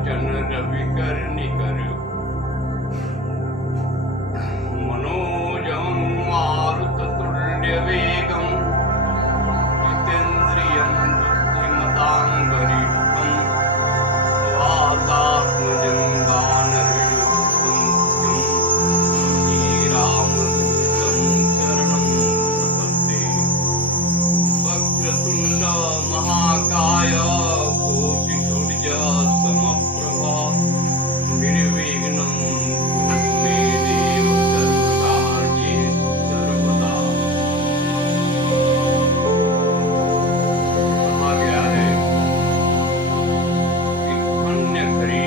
बचन रवि कर निकर मनोजं मारुततुल्य वेगं जितेन्द्रियं बुद्धिमतां वरिष्ठं वातात्मजं वानरयूथं श्रीरामदूतं शरणं प्रपद्ये। वक्रतुण्ड महाकाय कोटिसूर्य समप्रभा निर्विघ्नं कुरु मे देव सर्वकार्ये सर्वदा। कहा गया है कि अन्य घड़ी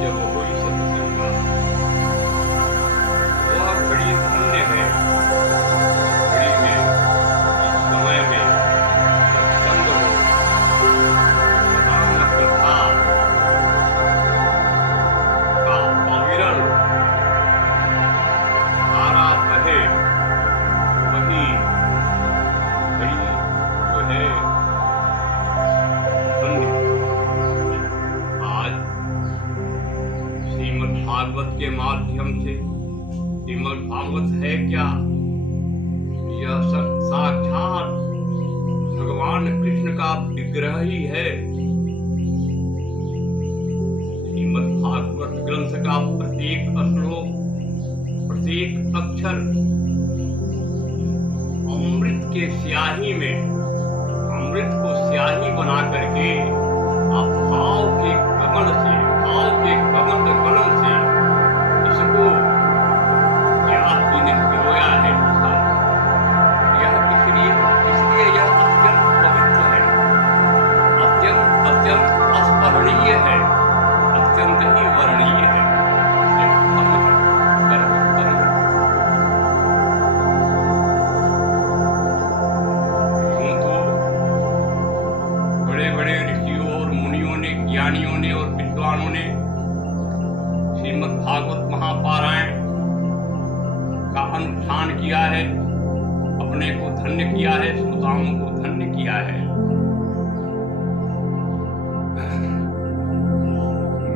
जब हुई सत्संग वह घड़ी धन्य है। घड़ी में इस समय में सत्संग हो, राम कथा का अविरल धारा बहे, वही घड़ी जो है धन्य। आज श्रीमद् भागवत के माध्यम से, श्रीमद् भागवत है क्या? यह साक्षात भगवान कृष्ण का विग्रह ही है। श्रीमद् भागवत ग्रंथ का प्रत्येक श्लोक, प्रत्येक अक्षर अमृत के स्याही में, अमृत को स्याही बना करके भाव के कमल से, भाव के कमल कलम से इसको व्यास जी ने पिरोया है। यह इसलिए यह अत्यंत पवित्र है, अत्यंत अस्मरणीय है, अत्यंत ही वर्णनीय है। उत्तम है, सर्वोत्तम है। यूं तो बड़े बड़े ऋषियों और मुनियों ने, ज्ञानियों ने और विद्वानों ने श्रीमद् भागवत महापारायण का अनुष्ठान किया है, अपने को धन्य किया है, श्रोताओं को धन्य किया है।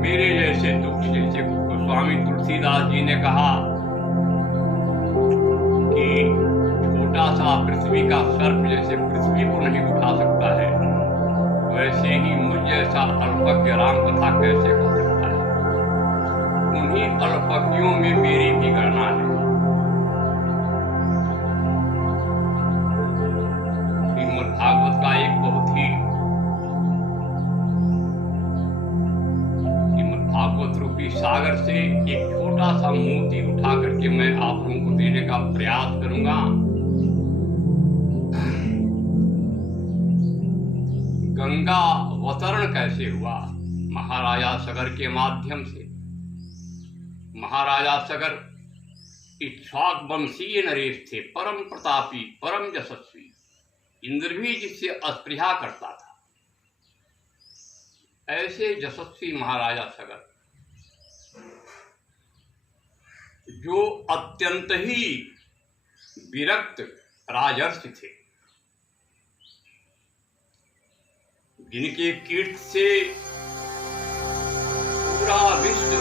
मेरे जैसे गोस्वामी तुलसीदास जी ने कहा कि छोटा सा पृथ्वी का सर्प जैसे पृथ्वी को नहीं उठा सकता है, वैसे ही मुझ जैसा अल्पज्ञ राम कथा कैसे कर सकता है। उन्हीं अल्पज्ञों में मेरी भी गणना है। श्रीमद् भागवत का एक बहुत ही, श्रीमद् भागवत रूपी सागर से एक छोटा सा मोती उठा करके मैं आप लोगों को देने का प्रयास करूंगा। गंगा अवतरण कैसे हुआ? महाराजा सगर के माध्यम से। महाराजा सगर इक्ष्वाक वंशीय नरेश थे, परम प्रतापी, परम यशस्वी। इंद्र भी जिससे अस्पृहा करता था, ऐसे यशस्वी महाराजा सगर, जो अत्यंत ही विरक्त राजर्षि थे, जिनके कीर्ति से पूरा विश्व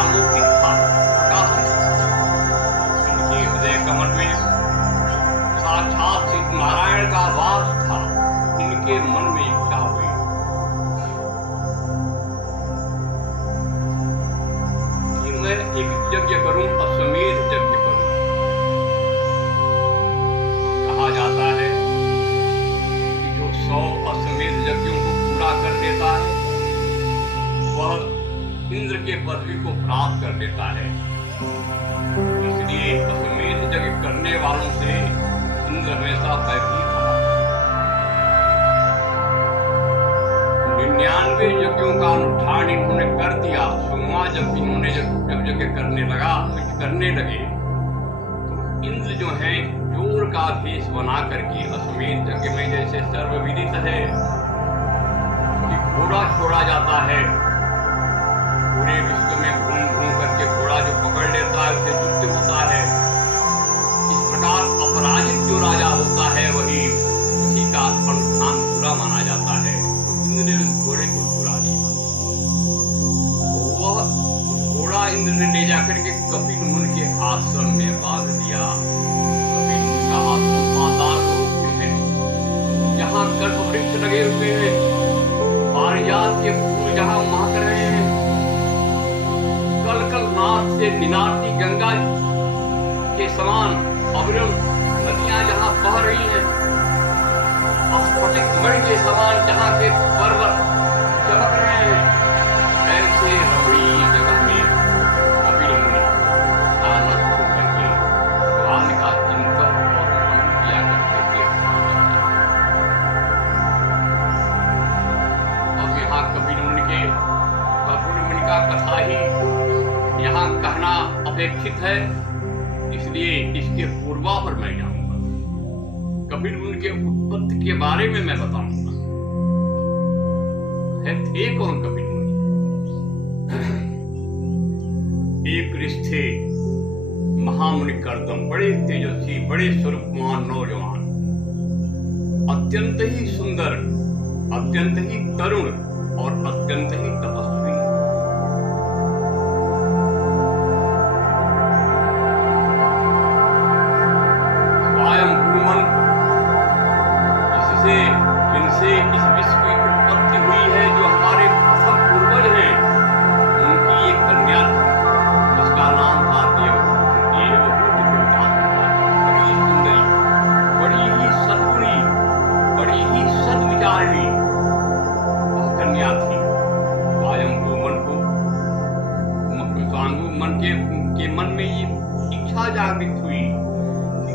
आलोकित था, प्रकाशित था। इनके हृदय कमल में साक्षात श्री नारायण का वास था। इनके मन में इच्छा हुई कि मैं एक यज्ञ करूं, अश्वमेध यज्ञ करूं। कहा जाता है कि जो 100 अश्वमेध यज्ञों को पूरा कर देता है वह इंद्र के पदवी को प्राप्त कर देता है। इसलिए अश्वमेध यज्ञ करने वालों से इंद्र हमेशा भयभीत था। 99 यज्ञों का अनुष्ठान इन्होंने कर दिया। 100वां जब इन्होंने जब यज्ञ करने लगे तो इंद्र जो है चोर का भेष बना करके, अश्वमेध यज्ञ में जैसे सर्वविदित है कि घोड़ा छोड़ा जाता है, पूरे विश्व में घूम घूम करके घोड़ा जो पकड़ लेता है उसे युद्ध होता है। इस प्रकार अपराजित जो राजा होता है वही उसी का अनुष्ठान पूरा माना जाता है। करके कपिल मुनि के आश्रम में बांध दिया। कपिल मुनि का आश्रम पाताल लोक में है, जहाँ कल्प वृक्ष लगे हुए हैं, पारिजात के फूल जहाँ महक रहे हैं, कल नाथ से निनादती गंगा के समान अविरल नदियां जहाँ बह रही हैं, स्फटिक मणि के समान जहाँ के पर्वत चमक रहे हैं, ऐसे रमणीय जगह में कपिल मुनि आनंद होकर के भगवान का चिंतन और मनन किया करते थे। अब यहाँ कपिल मुनि का कथा ही यहाँ कहना अपेक्षित है, इसलिए इसके पूर्वा पर मैं जाऊंगा। कपिल मुनि के उत्पत्ति के बारे में मैं बताऊंगा। थे कौन कपिल मुनि? एक ऋषि महामुनि कर्दम, बड़े तेजस्वी, बड़े स्वरूपवान नौजवान, अत्यंत ही सुंदर, अत्यंत ही तरुण और अत्यंत ही तपस्वी। इनसे इस विश्व की उत्पत्ति हुई है, जो हमारे सब पूर्वज हैं, उनकी एक कन्या थी जिसका नाम था देवहूति। बड़ी सुंदरी, बड़ी ही सद्गुणी, बड़ी ही सद्विचारिणी वह कन्या थी। स्वयंभू मन के मन में ये इच्छा जागृत हुई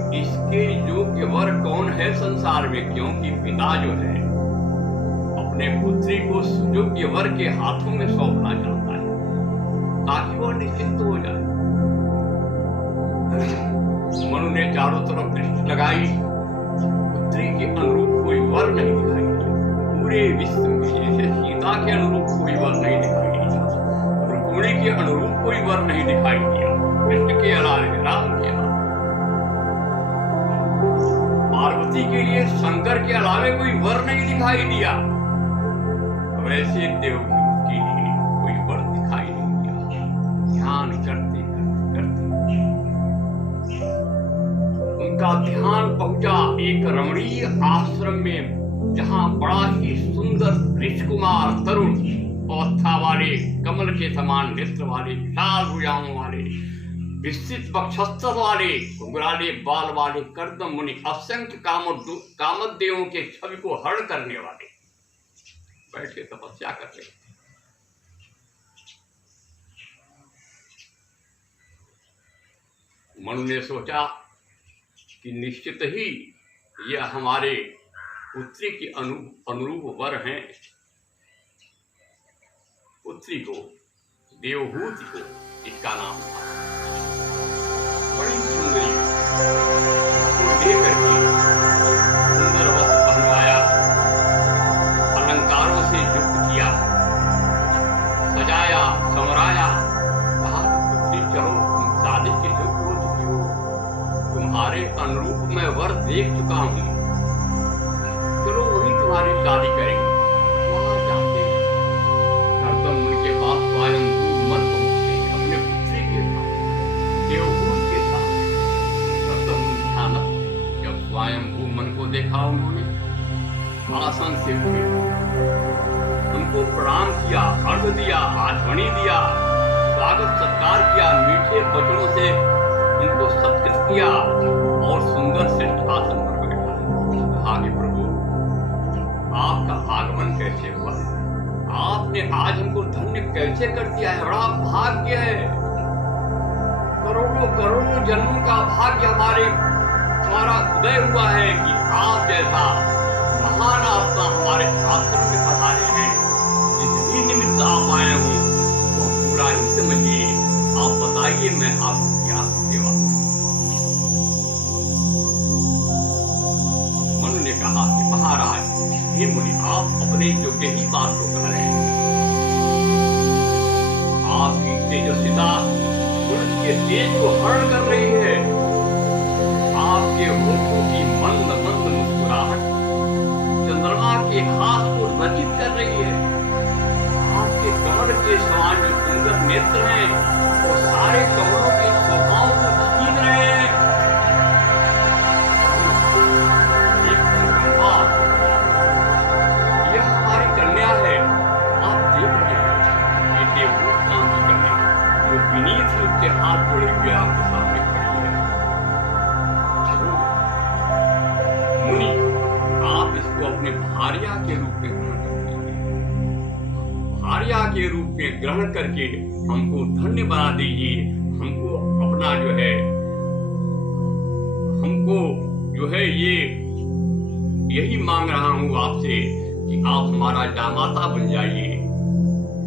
कि इसके योग्य वर कौन है संसार में, क्योंकि पिता जो है अपने पुत्री को सुयोग्य वर के हाथों में सौंपना चाहता है ताकि वह निश्चिंत हो जाए। मनु ने चारों तरफ दृष्टि लगाई, पुत्री के अनुरूप कोई वर नहीं दिखाई दिया। पूरे विश्व में जैसे सीता के अनुरूप कोई वर नहीं दिखाई दिया, रुक्मिणी के अनुरूप कोई वर नहीं दिखाई दिया, कृष्ण के अलावा राम के अलावा, पार्वती के लिए शंकर के अलावे कोई वर नहीं दिखाई दिया, वैसे देवहूति के लिए कोई वर दिखाई नहीं दिया। ध्यान करते करते उनका ध्यान पहुंचा एक रमणीय आश्रम में, जहां बड़ा ही सुंदर ऋषिकुमार तरुण अवस्था वाले, कमल के समान नेत्र वाले, विशाल भुजाओं वाले, विस्तृत वक्षस्थल वाले, घुंघराले बाल वाले कर्दम मुनि, असंख्य कामदेवों के छवि को हरण करने वाले बैठ के तपस्या कर रहे थे। मनु ने सोचा कि निश्चित ही यह हमारे पुत्री की अनुरूप वर हैं। पुत्री को, देवहूति को इसका नाम था। बड़ी सुंदरी लेकर के सुंदर वस्त्र पहनवाया, अलंकारों से युक्त किया, सजाया, संवराया, कहा पुत्री चलो तुम शादी के योग्य हो चुकी हो, तुम्हारे अनुरूप मैं वर देख चुका हूँ, चलो वही तुम्हारी शादी करेंगे। वहां जाते कर्दम मुनि के पास स्वयंभू मन पहुंचते अपने पुत्री के साथ, देवहूति के साथ। कर्दम मुनि ध्यानस्थ, जब स्वयंभू मन को देखा उन्होंने आसन से उठे, उनको प्रणाम किया, अर्घ दिया, आचमनी दिया, स्वागत सत्कार किया, मीठे वचनों से उनको सत्कृत किया और सुंदर श्रेष्ठ आसन पर बैठा। कहा कि प्रभु आपका आगमन कैसे हुआ है, आपने आज हमको धन्य कैसे कर दिया है, बड़ा भाग्य है। करोड़ों करोड़ों जन्मों का भाग्य हमारा उदय हुआ है कि आप जैसा महान आत्मा हमारे आश्रम में पधारे हैं। जिस भी निमित्त आप आए हूँ वो पूरा ही समझिए। आप बताइए मैं आपको क्या सेवा। मनु ने कहा कि महाराज, हे मुनि, आप अपने योग्य ही बात को कह रहे हैं। आपकी तेजस्विता सूरज के तेज को हरण कर रही है। आपके होठों की मंद मंद मुस्कुराहट चंद्रमा के हाथ को रचित कर रही है। आपके उसके कमल के समान जो सुंदर नेत्र हैं वो सारे कमलों के स्वभाव को छीन रहे हैं। यह हमारी कन्या है, आप देख रहे हैं, ये देवभूत नाम की कन्या जो विनीत ही उसके हाथ जोड़े हुए आपके सामने खड़ी है। मुनि, आप इसको अपने भार्या के रूप में भार्या के रूप में ग्रहण करके हमको धन्य बना दीजिए। हमको अपना जो है, हमको जो है ये यही मांग रहा हूं आपसे कि आप हमारा जामाता बन जाइए।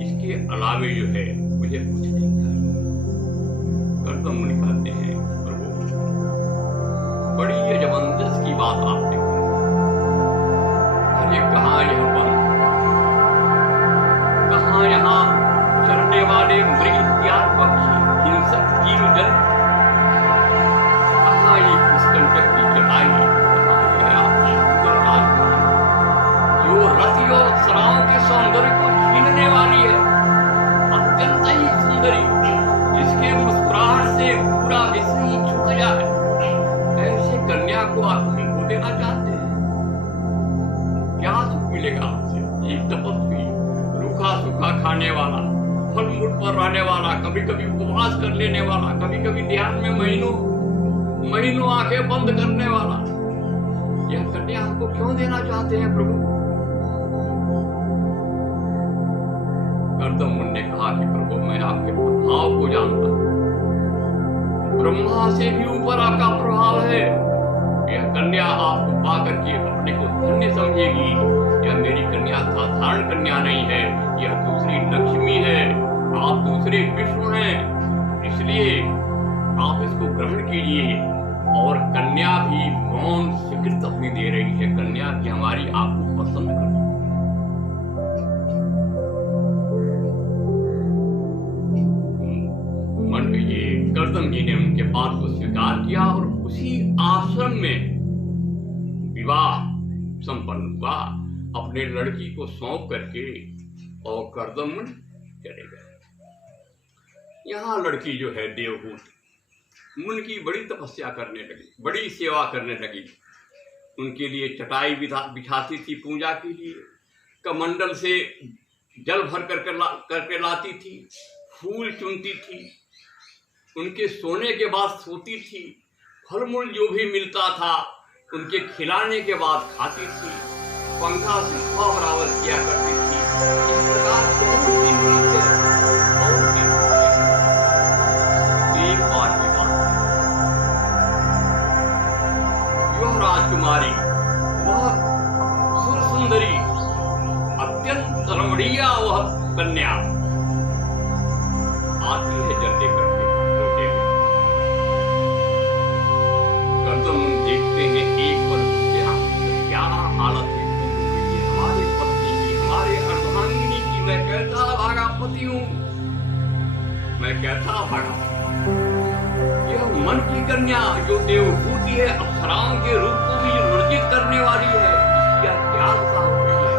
इसके अलावे जो है मुझे कुछ नहीं चाहिए। कर्दम मुनि कहते हैं, प्रभु बड़ी ये जबरदस्त की बात आपने कही। अरे कहाँ यह वन, कहाँ यहाँ चरने वाले मृग इत्यादि पक्षी, हिंसक जीव जंतु, कहाँ ये कुशकंटक की चटाई, कहाँ यह आपकी सुंदर राजकुमारी जो रति और अप्सराओं के सौंदर्य को छीनने वाली है, अत्यंत ही सुंदरी, जिसके मुस्कुराहट से पूरा विश्व ही झुक जाए। ऐसे कन्या को आप हमको देना चाहते हैं? क्या सुख मिलेगा आपसे? एक तपस्वी, रूखा सूखा खाने वाला, फल मूल पर रहने वाला, कभी कभी उपवास कर लेने वाला, कभी कभी ध्यान में महीनों आंखें बंद करने वाला, यह कन्या हमको क्यों देना चाहते हैं प्रभु? कर्दम मुनि ने कहा कि प्रभु मैं आपके प्रभाव को जानता हूं, ब्रह्मा से भी ऊपर आपका प्रभाव है। यह कन्या आपको पाकर के अपने को धन्य समझेगी। यह मेरी कन्या साधारण कन्या नहीं है, यह दूसरी लक्ष्मी है, आप दूसरे विष्णु हैं, इसलिए आप इसको ग्रहण कीजिए। और कन्या भी मौन स्वीकृत अपनी दे रही है। कन्या की हमारी आपको पसंद कर मन में ये कर्दम जी ने उनके बात को स्वीकार किया और उसी आश्रम में विवाह संपन्न हुआ। अपने लड़की को सौंप करके और कर्दम मुनि चले गए। यहाँ लड़की जो है देवहूति मुनि की बड़ी तपस्या करने लगी, बड़ी सेवा करने लगी। उनके लिए चटाई बिछाती थी पूजा के लिए, कमंडल से जल भर करके लाती थी, फूल चुनती थी, उनके सोने के बाद सोती थी, फल मूल जो भी मिलता था उनके खिलाने के बाद खाती थी, पंखा से हवा बराबर किया करती थी। इस प्रकार एक बार की बात, यह राजकुमारी, वह सुर सुंदरी, अत्यंत रमणीय वह कन्या आती है जल लेकर के लोटे में। कर्दम देखते हैं एक वर्ष क्या हालत है हमारे पति की, हमारे अर्धांगिनी की। मैं कैसा भागा पति हूँ, मैं कैसा भागा। यह मन की कन्या जो देवभूति है, अप्सराओं के रूप को भी वर्जित करने वाली है, इसका क्या दशा हो गई है।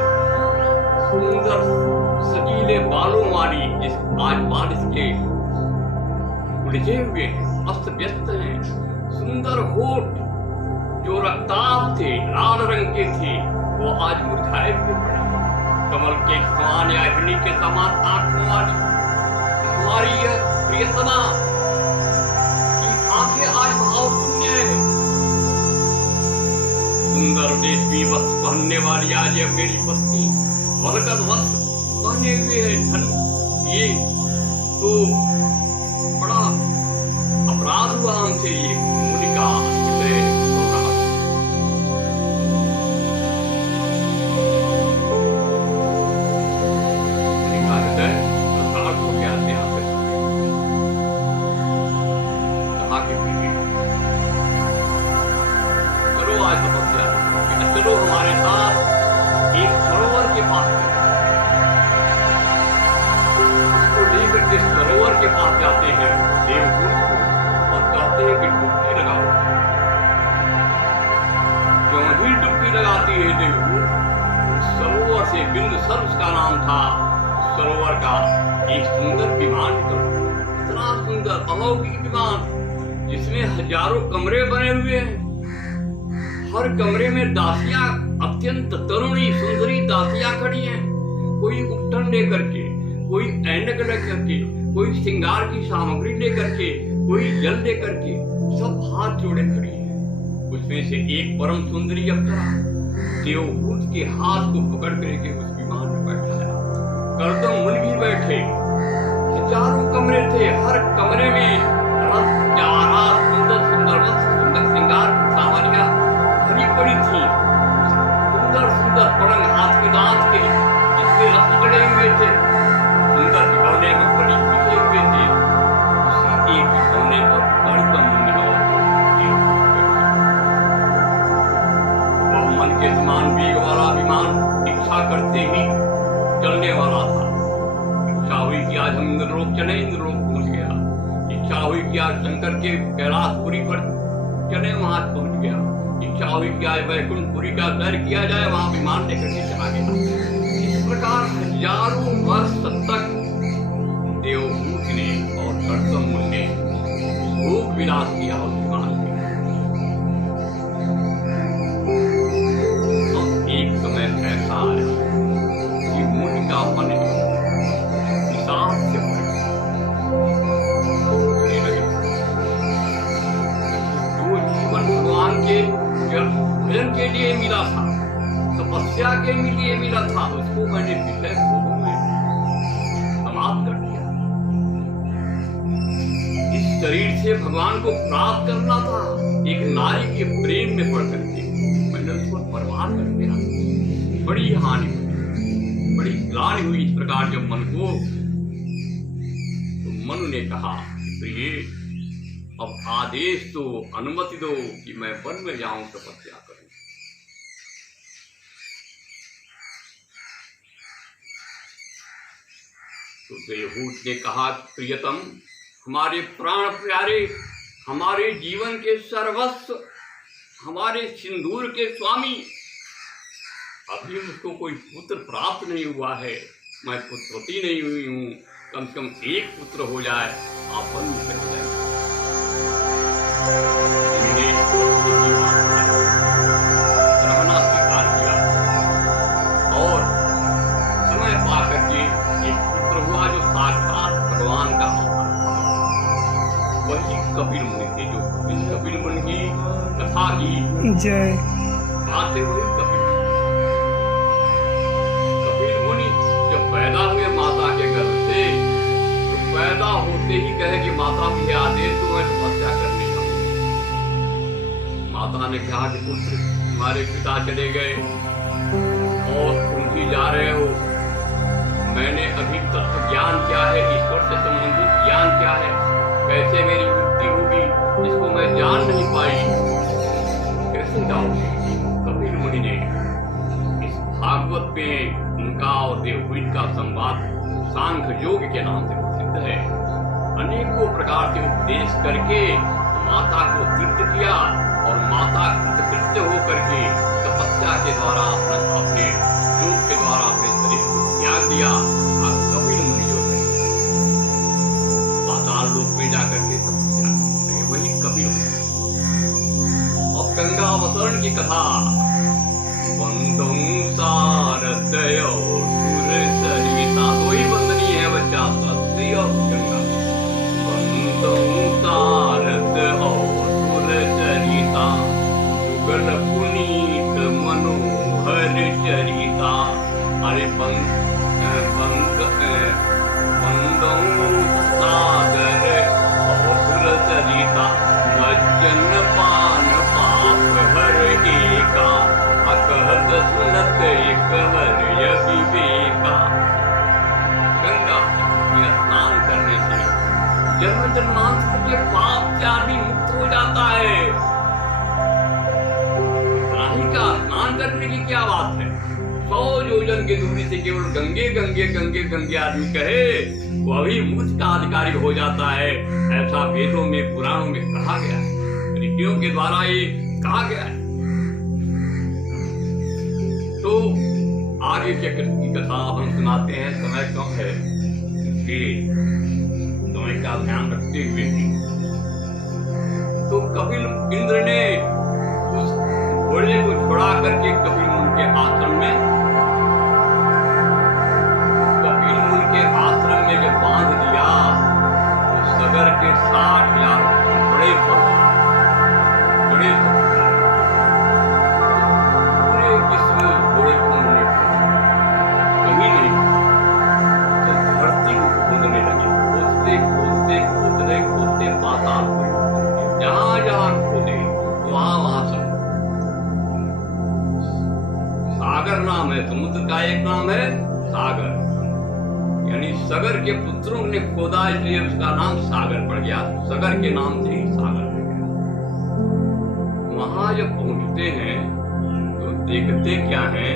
सुंदर सजीले बालों वाली, जिस आज बाल इसके उलझे हुए हैं, अस्त व्यस्त हैं, सुंदर होठ जो रक्ताभ थे, लाल रंग के थे, वो आज मुरझाए हुए पड़े। कमल के समान या हिरणी के समान आंखों वाली हमारी यह प्रियतमा की आंखें आज भाव शून्य है। सुंदर देवी वस्त्र पहनने वाली आज यह मेरी पत्नी वलकत वस्त्र पहने हुए है। धन ये तो बड़ा अपराध हुआ हमसे, ये मुनि का हृदय चलो हमारे साथ एक सरोवर के पास उसको लेकर के सरोवर के पास जाते हैं देवभूत को और कहते हैं कि डुबकी लगाओ। क्यों ही डुबकी लगाती है देवभूत? सरोवर से बिंदु सर उसका नाम था, सरोवर का एक सुंदर विमान करो, इतना सुंदर अलौकिक विमान जिसमें हजारों कमरे बने हुए हैं। हर कमरे में दासियां, अत्यंत तरुणी सुंदरी दासियां खड़ी हैं। कोई उपटन लेकर के, कोई ऐनक लेकर के, कोई श्रृंगार की सामग्री लेकर के, कोई जल लेकर के, सब हाथ जोड़े खड़ी है। उसमें से एक परम सुंदरी अप्सरा देवभूत के हाथ को पकड़ करके उस विमान में बैठाया। कर्दम मुनि भी बैठे, हजारों कमरे थे, हर कमरे में रस प्यारा सुंदर सुंदर वस्त्र, सुंदर श्रृंगार की सामग्रियां भरी पड़ी थी। सुंदर सुंदर पलंग हाथ के दांत के, जिसमें रस चढ़े हुए थे, सुंदर बिछौने में बड़ी बिछे हुए थे। उसी एक बिछौने पर कर्दम मुनि और मन के समान वेग वाला विमान इच्छा करते ही चलने वाला था। इच्छा हुई कि आज हम इंद्रलोक चले, इंद्रलोक पहुंच गया। इच्छा हुई कि आज शंकर के कैलाशपुरी पर चले, वहां पहुंच गया। इच्छा हुई कि आज वैकुंठपुरी का सैर किया जाए, वहां विमान लेकर के चला गया। इस प्रकार हजारों वर्ष तक देवभूत ने और कर्दम मुनि ने भोग विलास किया उस विमान में। एक समय ऐसा आया कि मुनि का मन विषाद से भर गया। जो जीवन भगवान के भजन के लिए मिला था, तपस्या के लिए मिला था, उसको मैंने विषय भोगों में समाप्त कर दिया। इस शरीर से भगवान को प्राप्त करना था, एक नारी के प्रेम में पड़ करके मैंने उसको बर्बाद कर दिया। बड़ी हानि हुई, बड़ी ग्लानि हुई इस प्रकार जब मन को। तो मनु ने कहा, प्रिय अब आदेश दो, अनुमति दो कि मैं वन में जाऊं, तपस्या करूं। तो देवहूत ने कहा, प्रियतम, हमारे प्राण प्यारे, हमारे जीवन के सर्वस्व, हमारे सिंदूर के स्वामी, अभी मुझको कोई पुत्र प्राप्त नहीं हुआ है, मैं पुत्रवती नहीं हुई हूं, कम से कम एक पुत्र हो जाए, आप वन में चले जाए। रहना स्वीकार किया और समय पाकर के एक पुत्र हुआ जो साक्षात भगवान का वही कपिल मुनि थे। जो इस कपिल मुनि की कथा की जय बात है, वही कपिल मुनि जब पैदा हुए माता के गर्भ से, तो पैदा होते ही कहे कि माता मुझे आदेश दो, मैं तपस्या करने जाऊं। माता ने कहा कि पुत्र, तुम्हारे पिता चले गए और तुम भी जा रहे हो, मैंने अभी तत्व ज्ञान क्या है, ईश्वर से संबंधित ज्ञान क्या है, कैसे मेरी मुक्ति होगी, जिसको मैं जान नहीं पाई, कैसे जाऊंगी। कपिल मुनि ने इस भागवत में उनका और देवहूत का संवाद सांख्य योग के नाम से प्रसिद्ध है, अनेकों प्रकार के उपदेश करके माता को तृप्त किया और माता कृतकृत्य होकर के तपस्या के द्वारा अपने योग के द्वारा अपने शरीर को त्याग दिया। अब कपिल मुनि जो है पाताल लोक में जाकर के तपस्या करने लगे, वही कपिल मुनि। अब गंगा अवतरण की कथा, बंदों सारदयो सुर सरिता, वही बंदनी है बच्चा सरस्वती और गंगा। बंदों सारद और सुर सरिता, जुगल पुनीत मनोहर चरिता। अरे बंदों सागर और सुर सरिता, मज्जन पान पाप हर एका, अकहत सुनत एक हर्य विवेका। गंगा में स्नान करने से जन्म जन्मांतर के पाप से आदमी मुक्त हो जाता है। रानी का स्नान करने की क्या बात है, 100 योजन की दूरी से केवल गंगे गंगे गंगे गंगे आदमी कहे, वो अभी मुक्त का अधिकारी हो जाता है। ऐसा वेदों में पुराणों में कहा गया है, ऋषियों के द्वारा ये कहा गया है। तो आर्य चक्र की कथा हम सुनाते हैं। समय कम है, इसलिए समय का ध्यान रखते हुए भी तो कपिल इंद्र ने उस घोड़े को छुड़ा करके कपिल मुनि के आश्रम में जब बांध दिया तो सगर के 60,000 बड़े पूरे विश्व घोड़े को उन्होंने कहीं नहीं तो धरती को खोदने लगे। खोदते पाताल हुए, जहां खोदे वहां सब सागर नाम है। समुद्र का एक नाम है सागर, यानी सगर के पुत्रों ने खोदा, इसलिए उसका नाम सागर पड़ गया। सगर के नाम से ही सागर पड़ गया। वहां जब पहुंचते हैं तो देखते क्या है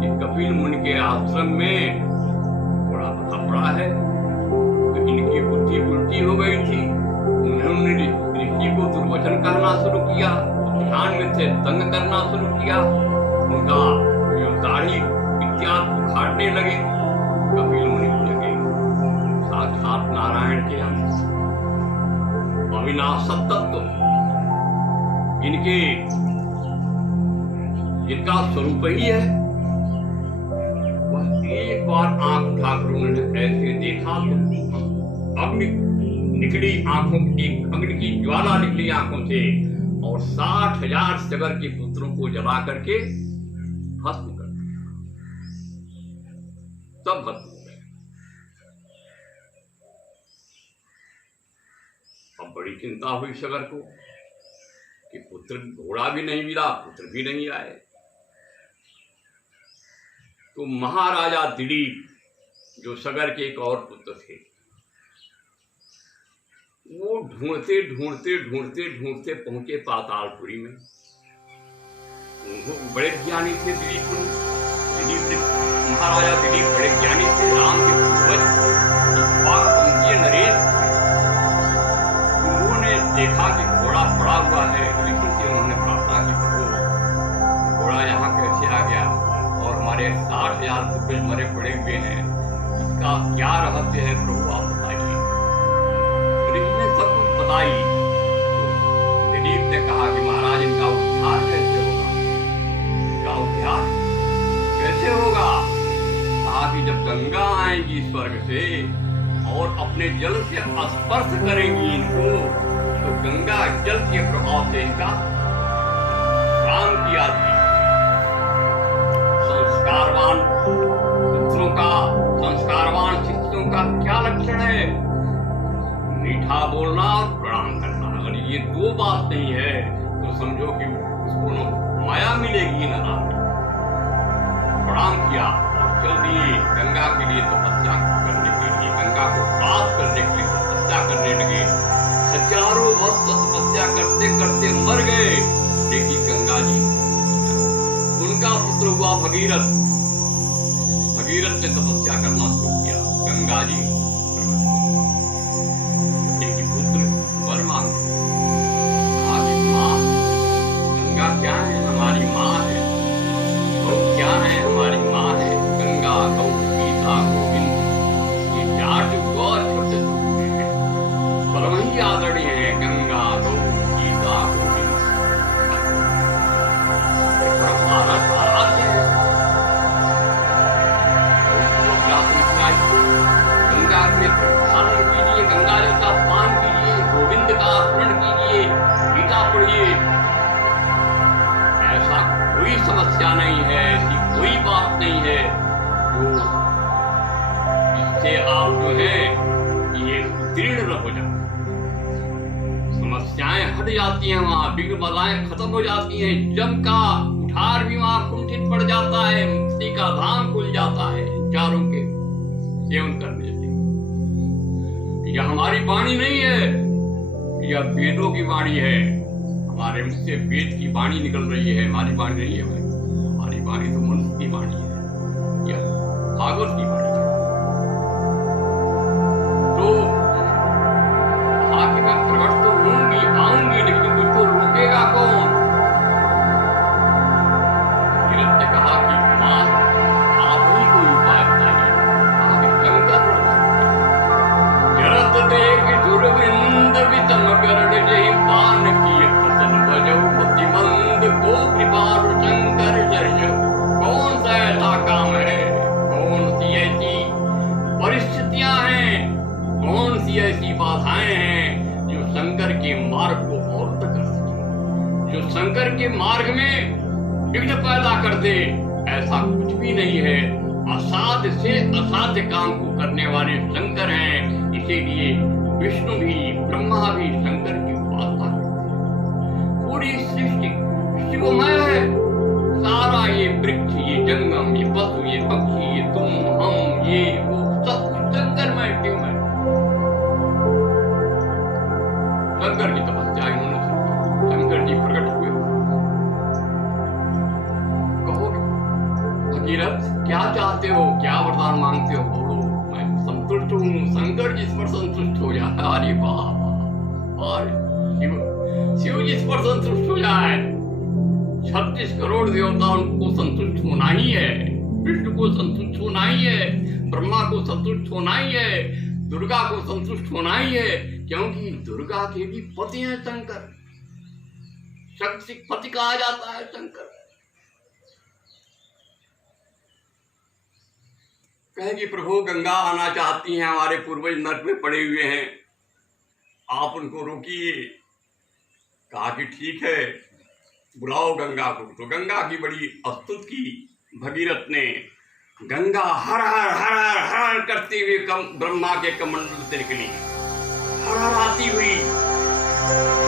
कि कपिल मुनि के आश्रम में घोड़ा बंधा पड़ा है। तो इनकी बुद्धि उल्टी हो गई थी। उन्होंने ऋषि को दुर्वचन करना शुरू किया, ध्यान में से तंग करना शुरू किया, उनका जो दाढ़ी इत्यादि उखाड़ने लगे। कपिल मुनि लगे साक्षात नारायण के अंश, अविनाश तत्व इनका स्वरूप ही है। वह एक बार आंख उठाकर उन्होंने ऐसे देखा तो अग्नि निकली आंखों की, अग्नि की ज्वाला निकली आंखों से और 60,000 सगर के पुत्रों को जला करके भस्म कर दिया। सब भस्म हो गए। अब बड़ी चिंता हुई सगर को कि पुत्र, घोड़ा भी नहीं मिला, पुत्र भी नहीं आए। तो महाराजा दिलीप जो सगर के एक और पुत्र थे, वो ढूंढते पहुंचे पातालपुरी में। वो बड़े ज्ञानी थे महाराजा दिलीप बड़े ज्ञानी थे, राम के पूर्वज नरेश। उन्होंने देखा कि घोड़ा पड़ा हुआ है, ऋषि से उन्होंने प्रार्थना की, प्रभु घोड़ा यहाँ कैसे आ गया और हमारे 60,000 पूर्वज मरे पड़े हुए हैं, इसका क्या रहस्य है प्रभु, आप बताइए। ऋषि ने सब कुछ बताई। तो दिलीप ने कहा कि महाराज इनका उद्धार कैसे होगा, इनका उद्धार कैसे होगा। कहा कि जब गंगा आएगी स्वर्ग से और अपने जल से स्पर्श करेंगी इनको, तो गंगा जल के प्रभाव से इनका प्राण किया थी। संस्कारवान पुत्रों का, संस्कारवान शिष्यों का क्या लक्षण है? मीठा बोलना और प्रणाम करना। अगर ये दो बात नहीं है तो समझो कि उसको माया मिलेगी ना। प्रणाम किया और चल दिए गंगा के लिए तपस्या करने के लिए, गंगा को प्राप्त करने के लिए तपस्या करने लगे। हजारों वर्ष तपस्या करते करते मर गए, लेकिन गंगा जी, उनका पुत्र हुआ भगीरथ। भगीरथ ने तपस्या करना शुरू किया, गंगा जी एक पुत्र वर मांगे। माँ गंगा क्या है? हमारी माँ है। गौ क्या है? हमारी माँ है। गंगा, गौ, गीता, गोविंद, ये चार जो गौ छोटे छोटे हैं, परम ही आदरणीय है। गंगा, गौ, गीता, गोविंद आराध्य है। गंगा के प्रक्षालन कीजिए, गंगा जल का पान कीजिए, गोविंद का स्मरण कीजिए, गीता पढ़िए। ऐसा कोई समस्या नहीं है, ऐसी कोई बात नहीं है जो इससे आप जो है ये उत्तीर्ण हो जाए। समस्याएं हट जाती हैं, वहां विघ्न बाधाएं खत्म हो जाती हैं। जम का कुठार भी वहां कुंठित पड़ जाता है, मुक्ति का धाम खुल जाता है चारों के सेवन करने से। यह हमारी वाणी नहीं है, यह वेदों की वाणी है। हमारे मुख से वेद की वाणी निकल रही है, हमारी वाणी नहीं है। हमारी वाणी तो मनुष्य की वाणी है, यह भागवत की वाणी है। तो आगे मैं प्रकट तो होंगी, आऊंगी, लेकिन मुझको रोकेगा कौन? ने कहा कि माँ, आप के मार्ग में विघ्न पैदा कर दे, ऐसा कुछ भी नहीं है। असाध्य से असाध्य काम को करने वाले शंकर हैं, इसीलिए विष्णु भी ब्रह्मा भी शंकर की उपासना करते। पूरी सृष्टि शिवमय है, सारा ये वृक्ष, ये जंगम, ये पशु, ये पक्षी, ये तुम, हम, ये वो, सब कुछ शंकरमय, शिवमय। शंकर की तपस्या इन्होंने शुरू, शंकर जी प्रकट हुए। कहो भगीरथ, क्या चाहते हो, क्या वरदान मांगते हो, बोलो, मैं संतुष्ट हूँ। शंकर जिस पर संतुष्ट हो जाए, अरे वाह, और शिव जिस पर संतुष्ट हो जाए, 36 करोड़ देवताओं को संतुष्ट होना ही है, विष्णु को संतुष्ट होना ही है, ब्रह्मा को संतुष्ट होना ही है, दुर्गा को संतुष्ट होना ही है, क्योंकि दुर्गा के भी पति हैं शंकर, शक्ति पति कहा जाता है शंकर। कहे कि प्रभु गंगा आना चाहती हैं, हमारे पूर्वज नरक में पड़े हुए हैं, आप उनको रोकिए। कहा कि ठीक है, बुलाओ गंगा को। तो गंगा की बड़ी स्तुति की भगीरथ ने। गंगा हर हर हर हर हर करते हुए ब्रह्मा के कमंडल से निकली, हर हर आती हुई,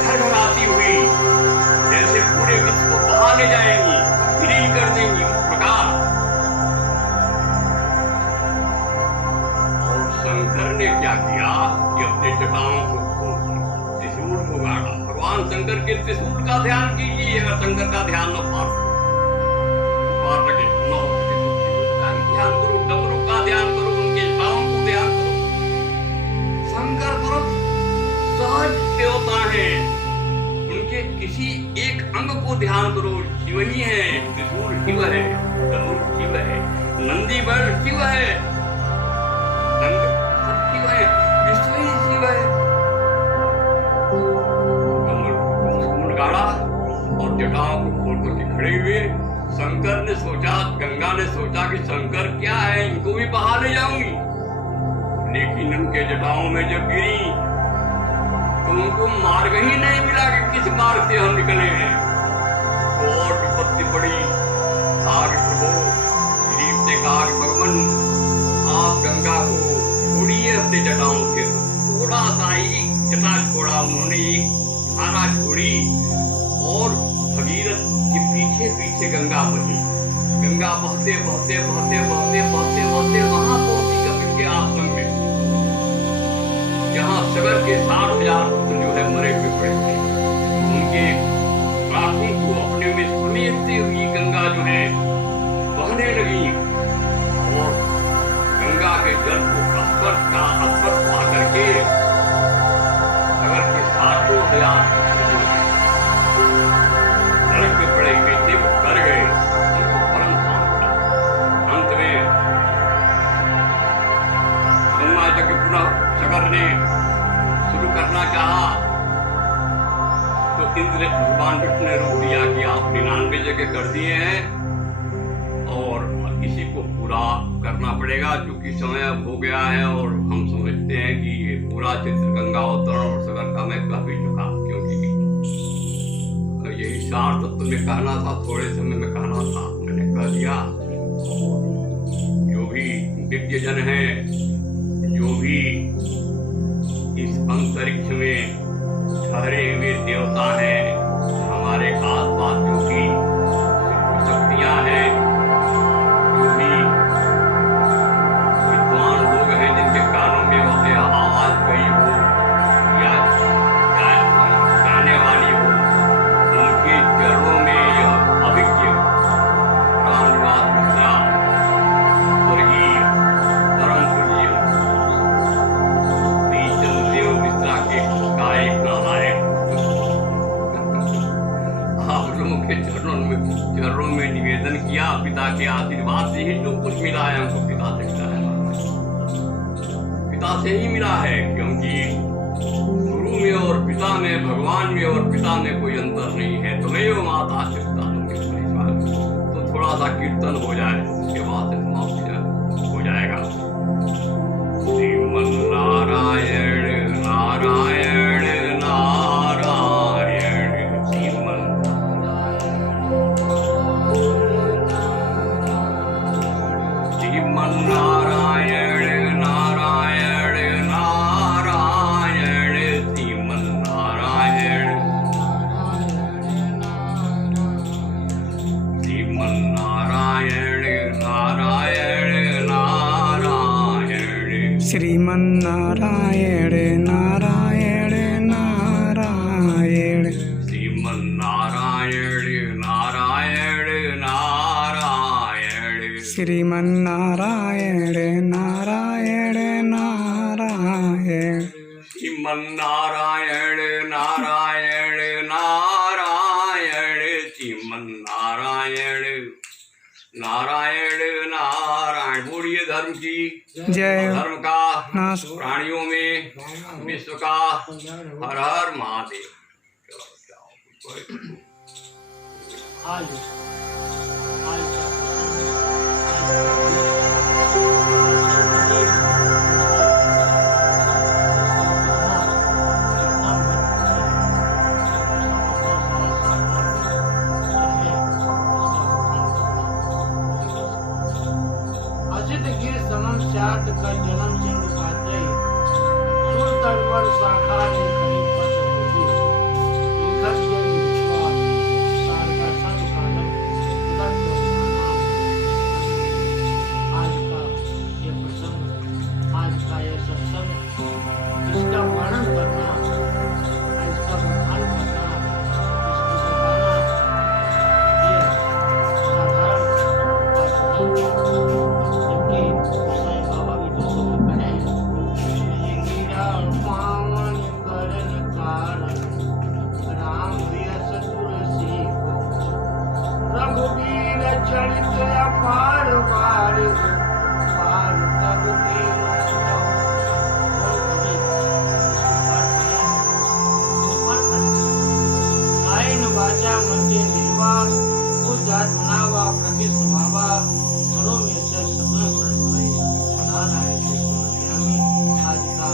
हर हर आती हुई, जैसे पूरे विश्व को बहा ले जाएंगी, विलीन कर देंगी, उस प्रकार। और शंकर ने क्या किया कि अपने जटाओं को त्रिशूल को गाड़ा। भगवान शंकर के त्रिशूल का ध्यान कीजिए, अगर शंकर का ध्यान न पा सके, ध्यान करो, डमरू का ध्यान करो, उनके पांव को ध्यान करो। शंकर परम सहज देवता है, उनके किसी एक अंग को ध्यान करो, शिव ही है। त्रिशूल शिव है, धनुष शिव है, नंदी बल शिव है, शिव है, विष्णु ही शिव है। त्रिशूल गाड़ा और जटाओं को खोल करके खड़े हुए। शंकर ने सोचा, गंगा ने सोचा कि शंकर क्या है, इनको भी बहा ले जाऊंगी, लेकिन उनके जटाओं में जब गिरी तो उनको मार्ग ही नहीं मिला कि किस मार्ग से हम निकले हैं। तो और विपत्ति पड़ी। आगे प्रभु दिलीप से कहा कि भगवान आप गंगा को छोड़िए अपने जटाओं से। थोड़ा सा ही जटा छोड़ा उन्होंने, एक धारा छोड़ी और भगीरथ के पीछे पीछे गंगा बही। गंगा बहते बहते बहते बहते बहते बहते वहां पहुंची कपिल के आश्रम में, जहां सगर के 60,000 पुत्र जो है मरे हुए पड़े थे। उनके प्राणों को अपने में समेटते हुई गंगा जो है बहने लगी और गंगा के जल को स्पर्श पा करके सगर के 60,000 नरक में पड़े हुए थे, वो कर गए, उनको परम शांति। अंत में सोमनाथ के पुनः सगर ने शुरू करना चाहा तो इंद्र भगवान विष्णु ने रोक दिया कि आप 99 जगह कर दिए हैं और इसी को पूरा करना पड़ेगा, क्योंकि समय अब हो गया है और हम समझते हैं कि ये पूरा चित्र गंगा अवतरण और सगर का मैं कह भी चुका, क्योंकि यही सार तत्व में कहना था, थोड़े समय में कहना था, मैंने कह दिया। जो भी दिव्य जन है, जो भी इस अंतरिक्ष में ठहरे हुए देवता हैं, हमारे आसपास जो भी शक्तियां हैं, जो भी विद्वान लोग हैं जिनके कानों में वह आवाज गई हो या गाने वाली हो, उनके चरणों में यह अभिज्ञ रामनिवास मिश्रा स्वर्गीय परम पूज्य श्री चंद्रदेव मिश्रा के गायक नारायण आप लोगों के चरणों में निवेदन किया। पिता के आशीर्वाद से ही जो कुछ मिला है हमको पिता से मिला है, पिता से ही मिला है, क्योंकि गुरु में और पिता में, भगवान में और पिता में कोई अंतर नहीं है। तुम्हें माता चिंता तो थोड़ा सा कीर्तन हो जाए, उसके बाद समाप्त हो जाएगा। श्रीमन नारायण नारायण नारायण, श्रीमन श्रीमन्नारायण नारायण नारायण श्रीमन्नारायण नारायण नारायण श्रीमन्नारायण नारायण नारायण श्रीमन्नारायण नारायण नारायण श्रीमन्नारायण नारायण नारायण। बोलिए धर्म की जय। धर्म का नाश प्राणियों में विश्व का हर हर महादेव। का जन्म जन्म पाते सुर तलवर शाखा ने कहीं पच होगी लिखत के विश्वास सार का सब कालम उदर को आज का ये प्रसंग, आज का ये सत्संग, इसका वर्णन करना, इसका बखान करना, इसको बताना ये साधारण बात नहीं है। चरित अपार पार पार कब की गायन वाचा मध्य निर्वा बुद्धा गुणावा प्रति स्वभावा करो में से समय पर नारायण से सुनते आज का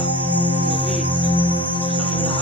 जो भी संग्रह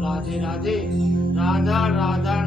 राधे राधे, राधा राधा